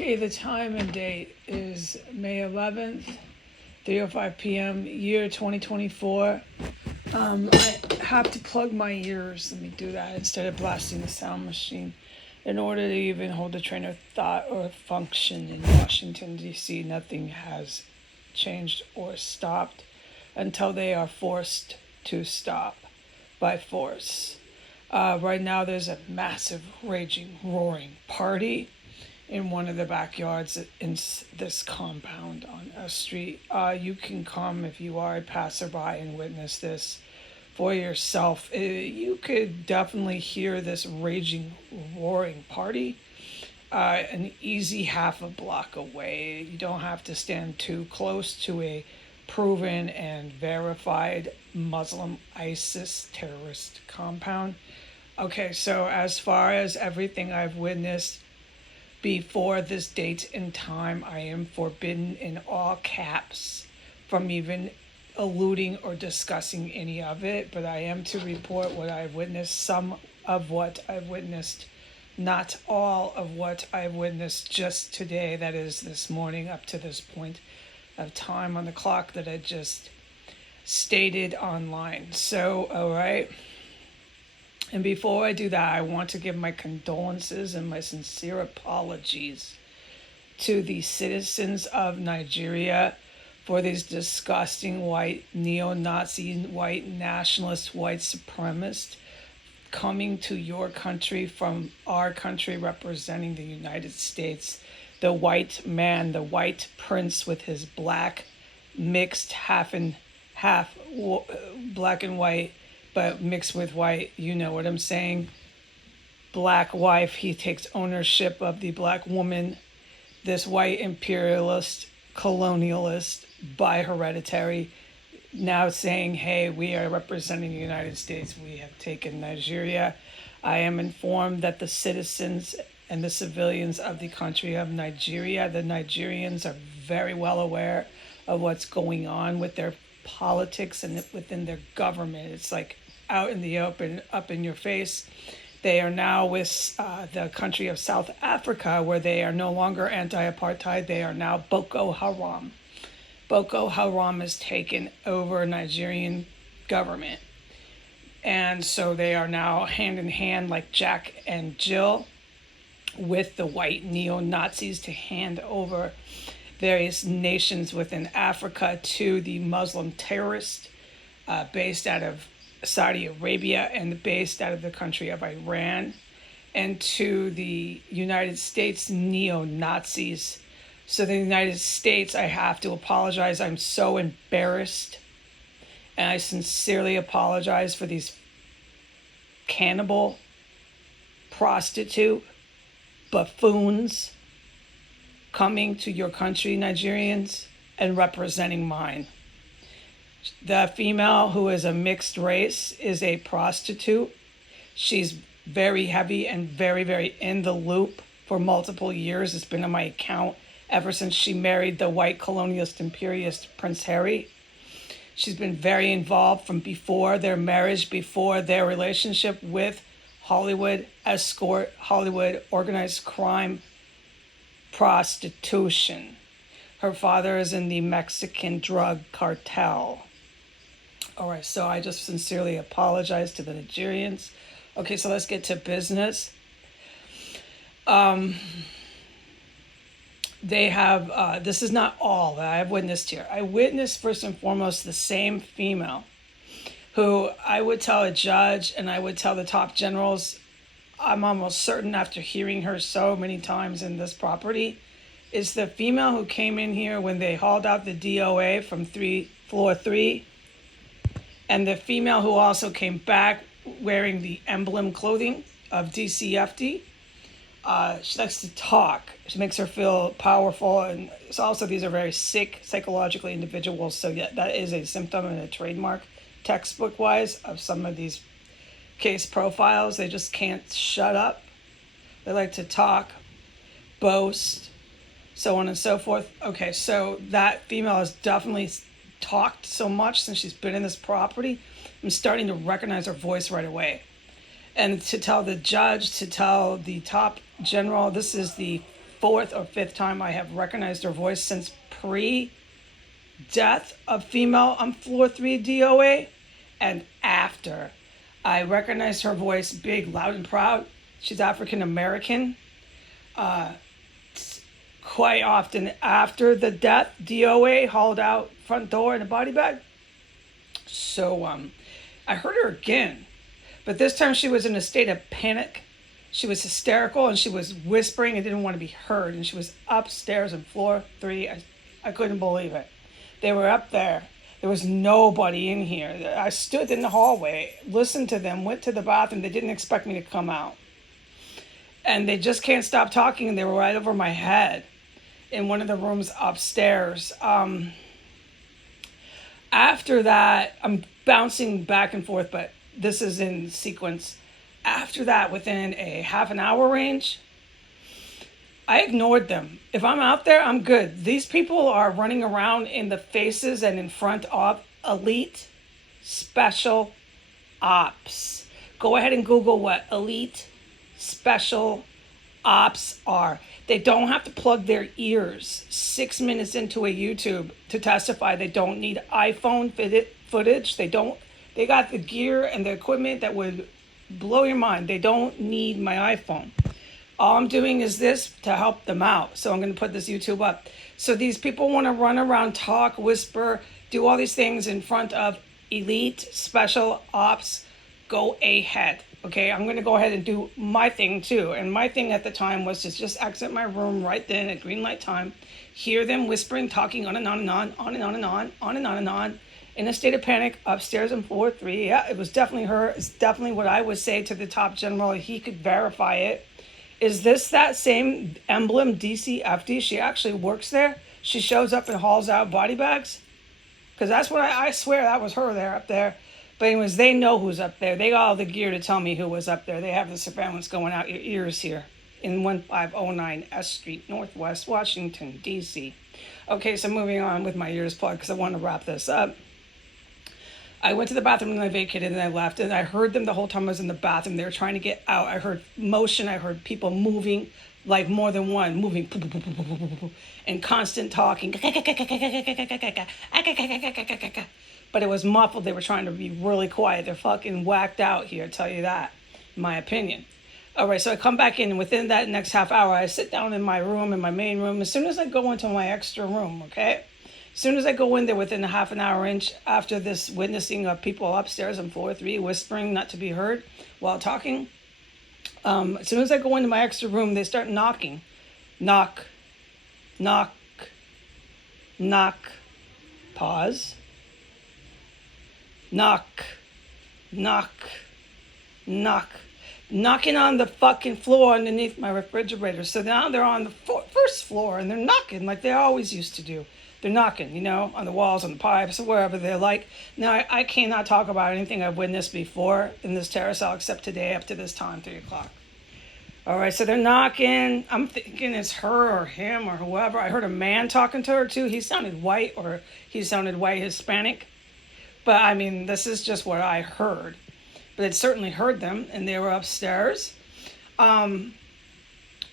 Okay, the time and date is May 11th, 3:05 p.m., year 2024. I have to plug my ears. Let me do that instead of blasting the sound machine. In order to even hold a train of thought or function in Washington, D.C., nothing has changed or stopped until they are forced to stop by force. Right now, there's a massive, raging, roaring party in one of the backyards in this compound on a street. You can come if you are a passerby and witness this for yourself. You could definitely hear this raging, roaring party an easy half a block away. You don't have to stand too close to a proven and verified Muslim ISIS terrorist compound. Okay, so as far as everything I've witnessed, before this date and time, I am forbidden in all caps from even alluding or discussing any of it, but I am to report what I've witnessed, some of what I've witnessed, not all of what I've witnessed just today, that is this morning up to this point of time on the clock that I just stated online. So, all right. And before I do that, I want to give my condolences and my sincere apologies to the citizens of Nigeria for these disgusting white neo-Nazi, white nationalist, white supremacists coming to your country from our country representing the United States. The white man, the white prince with his black mixed half and half black and white, but mixed with white, you know what I'm saying? Black wife, he takes ownership of the black woman. This white imperialist, colonialist, by hereditary, now saying, hey, we are representing the United States. We have taken Nigeria. I am informed that the citizens and the civilians of the country of Nigeria, the Nigerians are very well aware of what's going on with their politics and within their government. It's like out in the open, up in your face. They are now with the country of South Africa, where they are no longer anti-apartheid. They are now Boko Haram. Boko Haram has taken over Nigerian government. And so they are now hand in hand like Jack and Jill with the white neo-Nazis to hand over various nations within Africa to the Muslim terrorists based out of Saudi Arabia and based out of the country of Iran, and to the United States neo-Nazis. So the United States, I have to apologize. I'm so embarrassed. And I sincerely apologize for these cannibal, prostitute, buffoons coming to your country, Nigerians, and representing mine. The female, who is a mixed race, is a prostitute. She's very heavy and very, very in the loop for multiple years. It's been on my account ever since she married the white colonialist imperialist Prince Harry. She's been very involved from before their marriage, before their relationship with Hollywood escort, Hollywood organized crime, prostitution. Her father is in the Mexican drug cartel. All right, so I just sincerely apologize to the Nigerians. Okay, so let's get to business. They have, this is not all that I have witnessed here. I witnessed first and foremost the same female who I would tell a judge and I would tell the top generals, I'm almost certain after hearing her so many times in this property, is the female who came in here when they hauled out the DOA from floor 3, and the female who also came back wearing the emblem clothing of DCFD. She likes to talk. She makes her feel powerful, and it's also these are very sick psychologically individuals. So yeah, that is a symptom and a trademark, textbook-wise, of some of these case profiles. They just can't shut up. They like to talk, boast, so on and so forth. Okay, so that female has definitely talked so much since she's been in this property. I'm starting to recognize her voice right away. And to tell the judge, to tell the top general, this is the fourth or fifth time I have recognized her voice since pre-death of female on floor 3 DOA, and after. I recognized her voice big, loud, and proud. She's African American. Quite often after the death, DOA hauled out front door in a body bag. So I heard her again, but this time she was in a state of panic. She was hysterical and she was whispering and didn't want to be heard. And she was upstairs on floor 3. I couldn't believe it. They were up there. There was nobody in here. I stood in the hallway, listened to them, went to the bathroom. They didn't expect me to come out. And they just can't stop talking, and they were right over my head in one of the rooms upstairs. After that, I'm bouncing back and forth, but this is in sequence. After that, within a half an hour range, I ignored them. If I'm out there, I'm good. These people are running around in the faces and in front of elite special ops. Go ahead and Google what elite special ops are. They don't have to plug their ears 6 minutes into a YouTube to testify. They don't need iPhone footage. They got the gear and the equipment that would blow your mind. They don't need my iPhone. All I'm doing is this to help them out. So I'm going to put this YouTube up. So these people want to run around, talk, whisper, do all these things in front of elite special ops. Go ahead. Okay, I'm going to go ahead and do my thing too. And my thing at the time was to just exit my room right then at green light time, hear them whispering, talking on and on and on, on and on and on, on and on and on, in a state of panic upstairs on floor 3. Yeah, it was definitely her. It's definitely what I would say to the top general. He could verify it. Is this that same emblem, DCFD? She actually works there. She shows up and hauls out body bags. Because that's what I swear that was her there up there. But anyways, they know who's up there. They got all the gear to tell me who was up there. They have the surveillance going out your ears here in 1509 S Street, Northwest Washington, D.C. Okay, so moving on with my ears plugged because I want to wrap this up. I went to the bathroom and I vacated and I left, and I heard them the whole time I was in the bathroom. They were trying to get out. I heard motion. I heard people moving, like more than one, moving, and constant talking. But it was muffled. They were trying to be really quiet. They're fucking whacked out here, I tell you that, in my opinion. All right, so I come back in, and within that next half hour, I sit down in my room, in my main room. As soon as I go into my extra room, okay? As soon as I go in there within a half an hour range after this witnessing of people upstairs on floor 3 whispering not to be heard while talking, as soon as I go into my extra room, they start knocking. Knock, knock, knock, pause. Knock, knock, knock. Knocking on the fucking floor underneath my refrigerator. So now they're on the first floor and they're knocking like they always used to do. They're knocking, you know, on the walls, on the pipes, or wherever they're like. Now, I cannot talk about anything I've witnessed before in this terror cell except today up to this time, 3 o'clock. All right, so they're knocking. I'm thinking it's her or him or whoever. I heard a man talking to her, too. He sounded white, or he sounded white Hispanic. But, I mean, this is just what I heard. But it certainly heard them, and they were upstairs.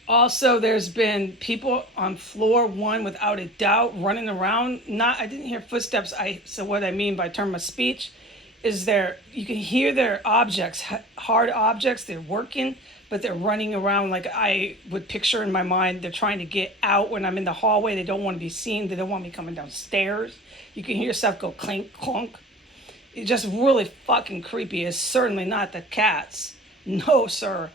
Also, there's been people on floor 1 without a doubt running around. I didn't hear footsteps. So what I mean by term of speech is you can hear their objects, hard objects. They're working, but they're running around like I would picture in my mind. They're trying to get out when I'm in the hallway. They don't want to be seen. They don't want me coming downstairs. You can hear stuff go clink, clunk. It's just really fucking creepy. It's certainly not the cats. No, sir.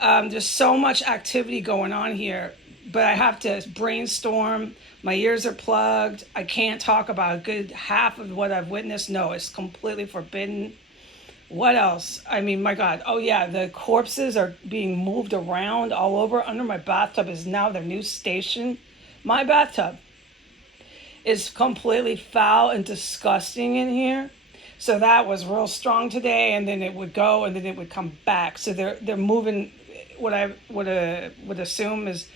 There's so much activity going on here, but I have to brainstorm. My ears are plugged. I can't talk about a good half of what I've witnessed. No, it's completely forbidden. What else? I mean, my God. Oh, yeah, the corpses are being moved around all over. Under my bathtub is now their new station. My bathtub is completely foul and disgusting in here. So that was real strong today, and then it would go, and then it would come back. So they're moving. What I would assume is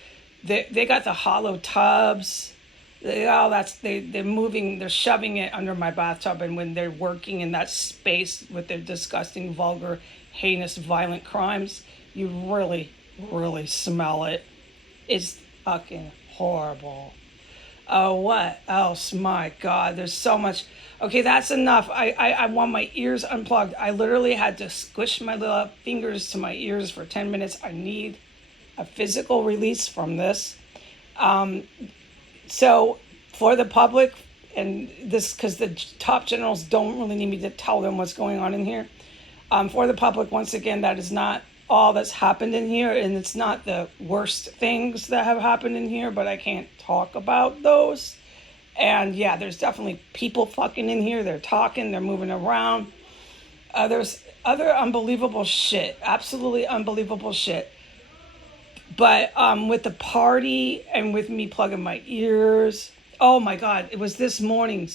they got the hollow tubs. They're moving. They're shoving it under my bathtub, and when they're working in that space with their disgusting, vulgar, heinous, violent crimes, you really, really smell it. It's fucking horrible. Oh, what else? My God, there's so much. Okay, that's enough. I want my ears unplugged. I literally had to squish my little fingers to my ears for 10 minutes. I need a physical release from this. So, for the public, and this, because the top generals don't really need me to tell them what's going on in here. For the public, once again, that is not all that's happened in here, and it's not the worst things that have happened in here, but I can't talk about those. And yeah, there's definitely people fucking in here. They're talking, they're moving around. There's other unbelievable shit, absolutely unbelievable shit. But with the party and with me plugging my ears, oh my God, it was this morning.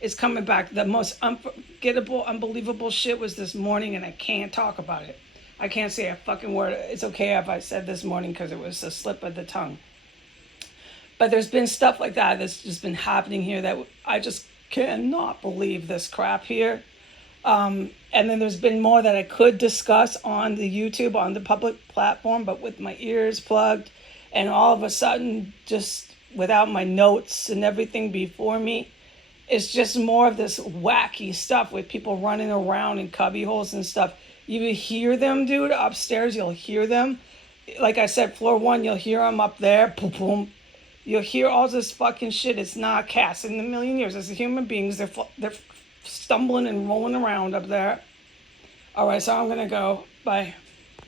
It's coming back. The most unforgettable, unbelievable shit was this morning, and I can't talk about it. I can't say a fucking word. It's okay if I said this morning because it was a slip of the tongue. But there's been stuff like that that's just been happening here that I just cannot believe this crap here. And then there's been more that I could discuss on the YouTube, on the public platform, but with my ears plugged and all of a sudden just without my notes and everything before me, it's just more of this wacky stuff with people running around in cubby holes and stuff. You hear them, dude, upstairs, you'll hear them. Like I said, floor 1, you'll hear them up there, boom, boom. You'll hear all this fucking shit. It's not cats in a million years. It's human beings. They're stumbling and rolling around up there. All right, so I'm going to go. Bye.